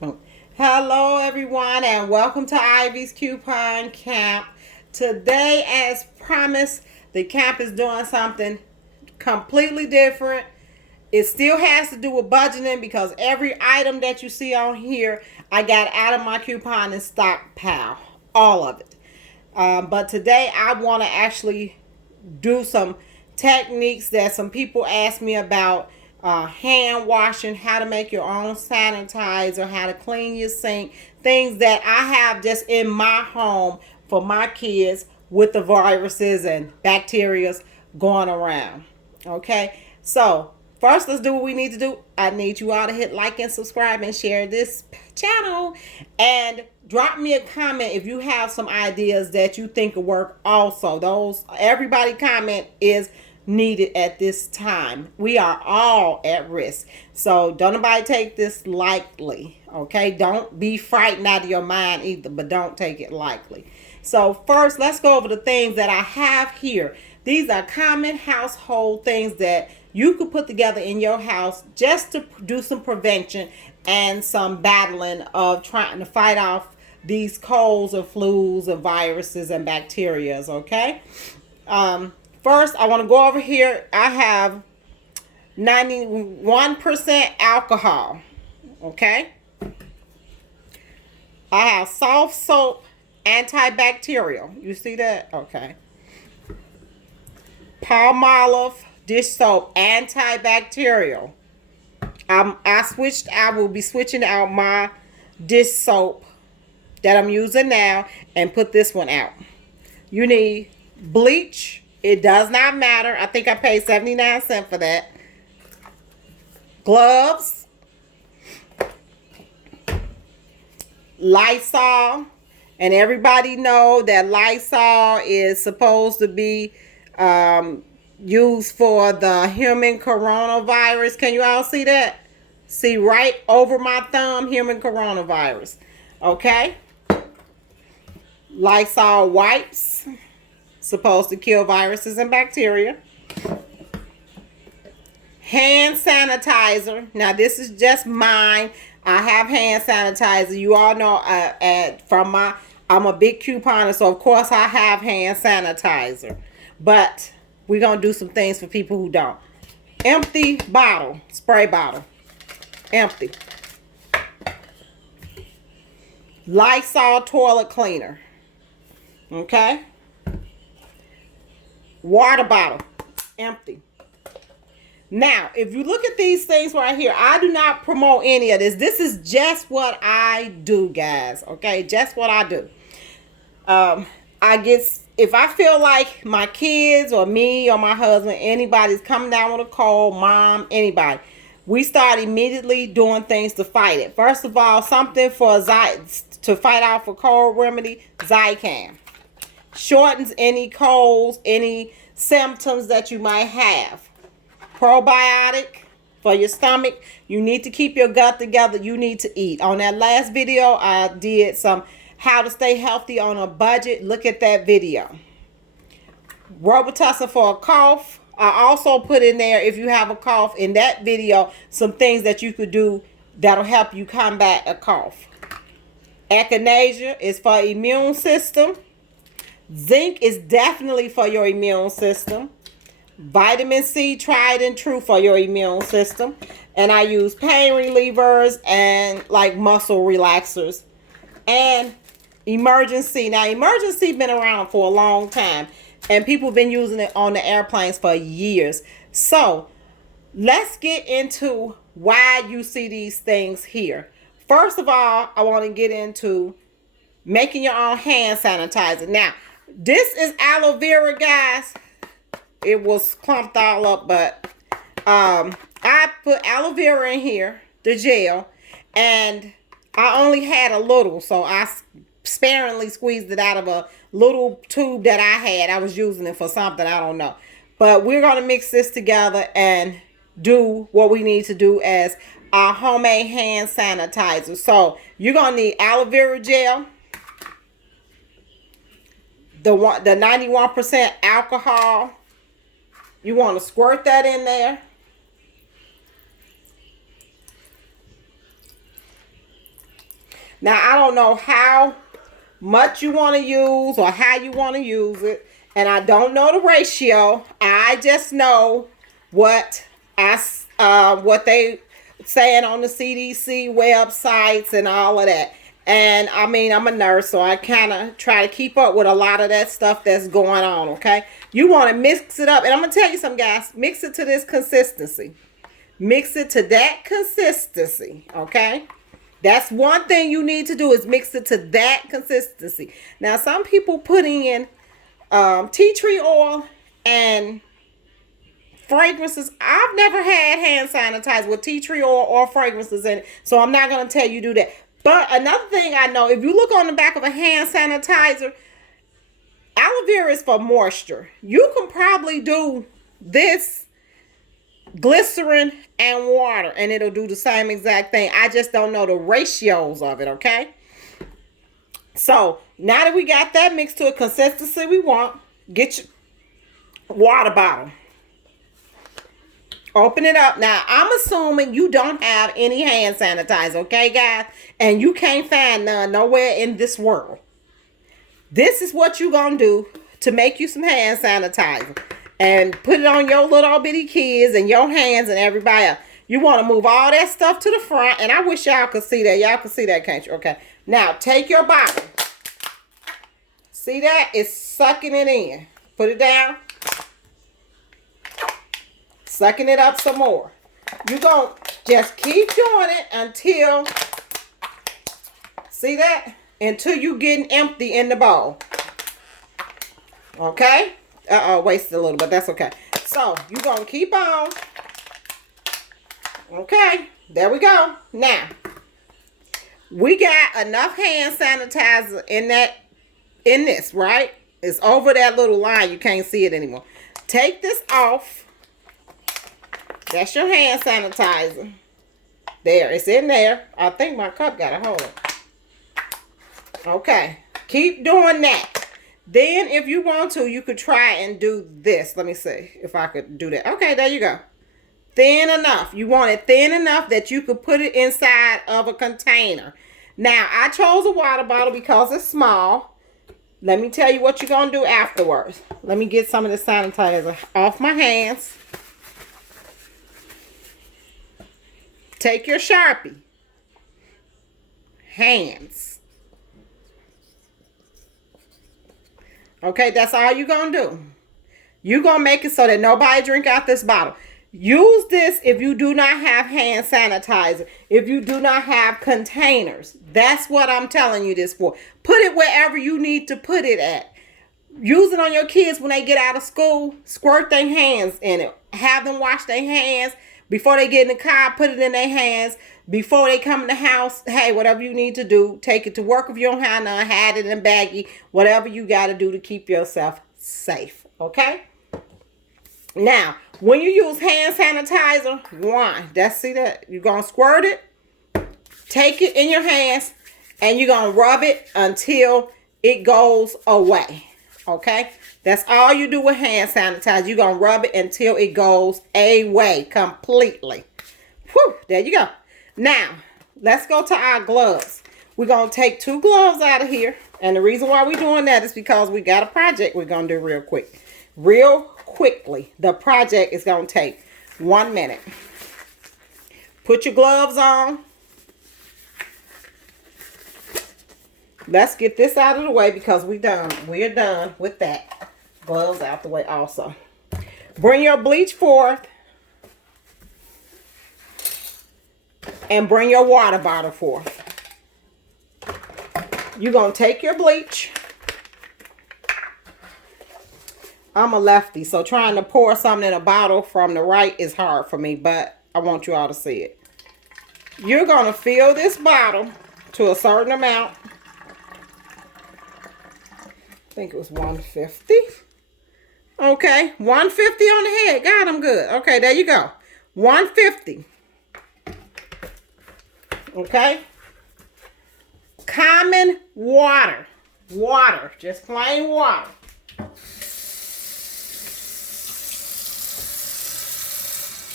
Hello, everyone, and welcome to Ivy's Coupon Camp. Today, as promised, the camp is doing something completely different. It still has to do with budgeting because every item that you see on here, I got out of my coupon and stockpile. All of it. But today, I want to actually do some techniques that some people ask me about, hand washing, how to make your own sanitizer, how to clean your sink, things that I have just in my home for my kids with the viruses and bacteria going around. Okay, so first, let's do what we need to do. I need you all to hit like and subscribe and share this channel. And drop me a comment if you have some ideas that you think will work also. Everybody comment is needed at this time. We are all at risk. So don't nobody take this lightly. Okay? Don't be frightened out of your mind either, but don't take it lightly. So first, let's go over the things that I have here. These are common household things that you could put together in your house just to do some prevention and some battling of trying to fight off these colds and flus and viruses and bacterias, okay? First, I want to go over here. I have 91% alcohol, okay? I have soft soap antibacterial. You see that? Okay. Palmolive dish soap antibacterial. I will be switching out my dish soap that I'm using now and put this one out. You need bleach. It does not matter. I think I paid 79 cents for that. Gloves. Lysol. And everybody know that Lysol is supposed to be used for the human coronavirus. Can you all see that? See right over my thumb, human coronavirus. Okay. Lysol wipes, supposed to kill viruses and bacteria. Hand sanitizer. Now this is just mine. I have hand sanitizer. You all know I'm a big couponer, so of course I have hand sanitizer. But we're going to do some things for people who don't. Empty bottle, spray bottle. Empty. Lysol toilet cleaner. Okay. Water bottle. Empty. Now, if you look at these things right here, I do not promote any of this. This is just what I do, guys. Okay, just what I do. If I feel like my kids or me or my husband, anybody's coming down with a cold, mom, anybody, we start immediately doing things to fight it. First of all, something to fight off a cold remedy, Zicam. Shortens any colds, any symptoms that you might have. Probiotic for your stomach. You need to keep your gut together. You need to eat. On that last video, I did some how to stay healthy on a budget. Look at that video. Robitussin for a cough. I also put in there, if you have a cough, in that video, some things that you could do that'll help you combat a cough. Echinacea is for immune system. Zinc is definitely for your immune system. Vitamin C, tried and true for your immune system. And I use pain relievers and like muscle relaxers. And emergency. Now, emergency been around for a long time. And people have been using it on the airplanes for years. So, let's get into why you see these things here. First of all, I want to get into making your own hand sanitizer. Now, this is aloe vera, guys. It was clumped all up, but I put aloe vera in here, the gel, and I only had a little, so I sparingly squeezed it out of a little tube that I had. I was using it for something, I don't know. But we're going to mix this together and do what we need to do as our homemade hand sanitizer. So you're going to need aloe vera gel, the 91% alcohol. You want to squirt that in there. Now, I don't know how much you want to use or how you want to use it. And I don't know the ratio. I just know what what they saying on the CDC websites and all of that. And I mean, I'm a nurse, so I kind of try to keep up with a lot of that stuff that's going on, okay? You want to mix it up. And I'm going to tell you something, guys. Mix it to this consistency. Mix it to that consistency, okay? That's one thing you need to do is mix it to that consistency. Now, some people put in tea tree oil and fragrances. I've never had hand sanitizer with tea tree oil or fragrances in it, so I'm not going to tell you do that. But another thing I know, if you look on the back of a hand sanitizer, aloe vera is for moisture. You can probably do this glycerin and water and it'll do the same exact thing. I just don't know the ratios of it, okay? So now that we got that mixed to a consistency we want, get your water bottle. Open it up. Now, I'm assuming you don't have any hand sanitizer, okay, guys? And you can't find none nowhere in this world. This is what you're going to do to make you some hand sanitizer. And put it on your little bitty kids and your hands and everybody else. You want to move all that stuff to the front. And I wish y'all could see that. Y'all can see that, can't you? Okay. Now, take your bottle. See that? It's sucking it in. Put it down. Sucking it up some more. You're going to just keep doing it until, see that? Until you getting empty in the bowl. Okay? Uh-oh, wasted a little, but that's okay. So, you're going to keep on. Okay, there we go. Now, we got enough hand sanitizer in this, right? It's over that little line. You can't see it anymore. Take this off. That's your hand sanitizer. There, it's in there. I think my cup got a hold of it. Okay, keep doing that. Then, if you want to, you could try and do this. Let me see if I could do that. Okay, there you go. Thin enough. You want it thin enough that you could put it inside of a container. Now, I chose a water bottle because it's small. Let me tell you what you're going to do afterwards. Let me get some of the sanitizer off my hands. Take your Sharpie. Hands. Okay, that's all you're going to do. You're going to make it so that nobody drink out this bottle. Use this if you do not have hand sanitizer. If you do not have containers. That's what I'm telling you this for. Put it wherever you need to put it at. Use it on your kids when they get out of school. Squirt their hands in it. Have them wash their hands. Before they get in the car, put it in their hands. Before they come in the house, hey, whatever you need to do, take it to work if you don't have none, hide it in a baggie, whatever you got to do to keep yourself safe, okay? Now, when you use hand sanitizer, see that? You're going to squirt it, take it in your hands, and you're going to rub it until it goes away, okay? That's all you do with hand sanitizer. You're going to rub it until it goes away completely. Whew, there you go. Now, let's go to our gloves. We're going to take 2 gloves out of here. And the reason why we're doing that is because we got a project we're going to do real quick. Real quickly. The project is going to take 1 minute. Put your gloves on. Let's get this out of the way because we're done. We're done with that. Gloves out the way also. Bring your bleach forth. And bring your water bottle forth. You're going to take your bleach. I'm a lefty, so trying to pour something in a bottle from the right is hard for me, but I want you all to see it. You're going to fill this bottle to a certain amount. I think it was 150. Okay, 150 on the head. God, I'm good. Okay, there you go. 150. Okay. Common water. Water. Just plain water.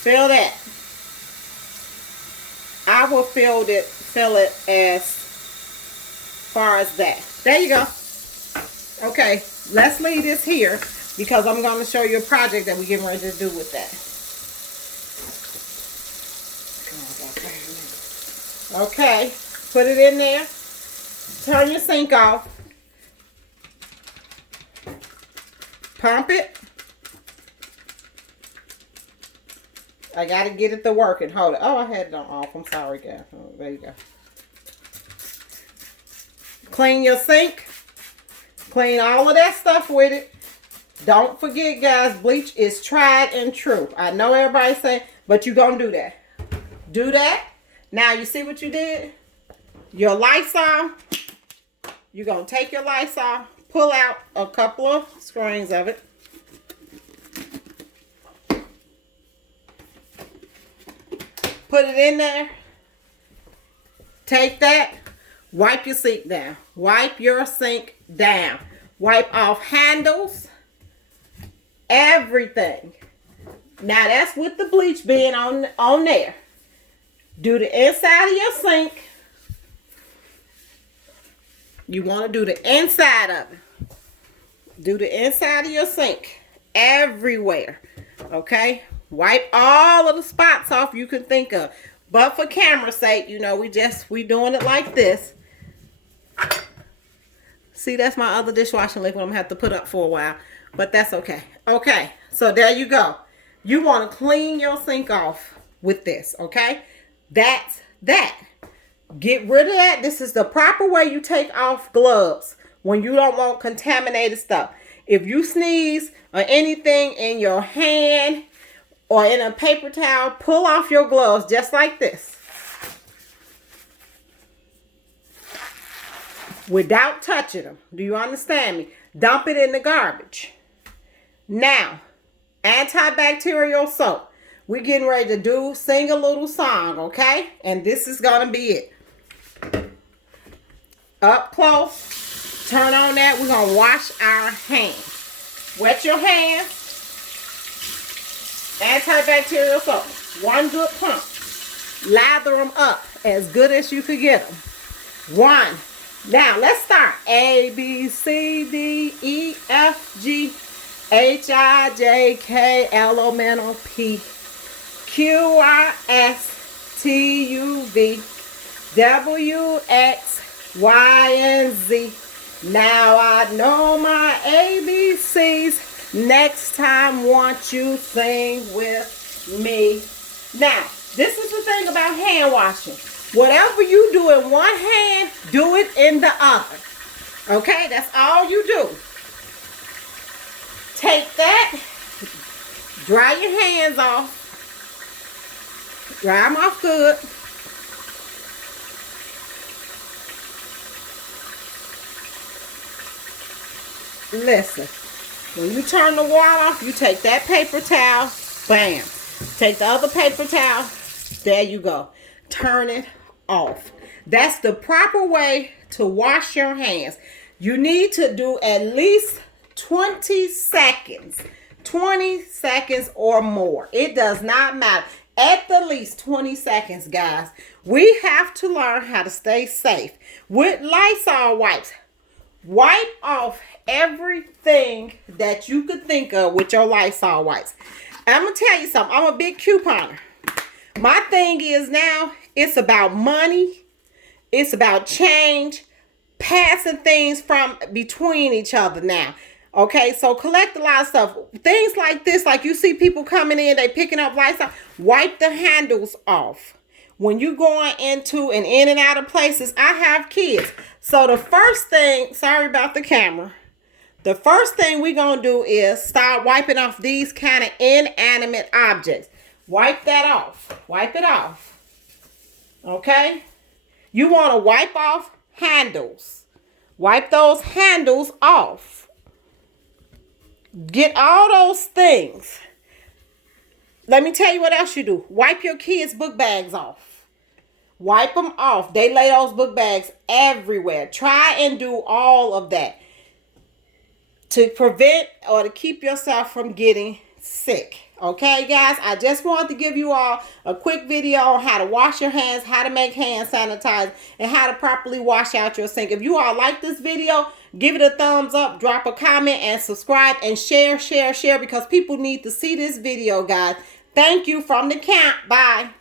Fill that. I will fill it as far as that. There you go. Okay, let's leave this here because I'm going to show you a project that we're getting ready to do with that. Okay, put it in there. Turn your sink off. Pump it. I got to get it to working. Hold it. Oh, I had it on off. I'm sorry, guys. Oh, there you go. Clean your sink. Clean all of that stuff with it. Don't forget, guys, bleach is tried and true. I know everybody's saying, but you're going to do that. Do that. Now, you see what you did? Your Lysol. You're going to take your Lysol, pull out a couple of strings of it. Put it in there. Take that. Wipe your sink down. Wipe your sink down. Wipe off handles. Everything. Now that's with the bleach being on there. Do the inside of your sink. You want to do the inside of it. Do the inside of your sink. Everywhere. Okay? Wipe all of the spots off you can think of. But for camera's sake, you know, we doing it like this. See, that's my other dishwashing liquid I'm going to have to put up for a while. But that's okay. Okay, so there you go. You want to clean your sink off with this, okay? That's that. Get rid of that. This is the proper way you take off gloves when you don't want contaminated stuff. If you sneeze or anything in your hand or in a paper towel, pull off your gloves just like this. Without touching them. Do you understand me? Dump it in the garbage. Now, antibacterial soap. We're getting ready to sing a little song, okay? And this is going to be it. Up close. Turn on that. We're going to wash our hands. Wet your hands. Antibacterial soap. One good pump. Lather them up as good as you could get them. One. Now, let's start. A, B, C, D, E, F, G, H, I, J, K, L, M, N, O, P, Q, R, S, T, U, V, W, X, Y, and Z. Now I know my ABCs. Next time, won't you sing with me? Now, this is the thing about hand washing. Whatever you do in one hand, do it in the other. Okay, that's all you do. Take that, dry your hands off. Dry them off good. Listen, when you turn the water off, you take that paper towel, bam. Take the other paper towel, there you go. Turn it off. That's the proper way to wash your hands. You need to do at least 20 seconds. 20 seconds or more. It does not matter. At the least 20 seconds, guys. We have to learn how to stay safe. With Lysol wipes, wipe off everything that you could think of with your Lysol wipes. I'm going to tell you something. I'm a big couponer. My thing is now, it's about money. It's about change. Passing things from between each other now. Okay, so collect a lot of stuff. Things like this, like you see people coming in, they picking up Lysol. Wipe the handles off. When you going into and in and out of places, I have kids. So the first thing, sorry about the camera. The first thing we're going to do is start wiping off these kind of inanimate objects. Wipe that off. Wipe it off. Okay? You want to wipe off handles. Wipe those handles off. Get all those things. Let me tell you what else you do. Wipe your kids' book bags off. Wipe them off. They lay those book bags everywhere. Try and do all of that to prevent or to keep yourself from getting sick. Okay, guys, I just wanted to give you all a quick video on how to wash your hands, how to make hand sanitizer, and how to properly wash out your sink. If you all like this video, give it a thumbs up, drop a comment, and subscribe, and share, because people need to see this video, guys. Thank you from the camp. Bye.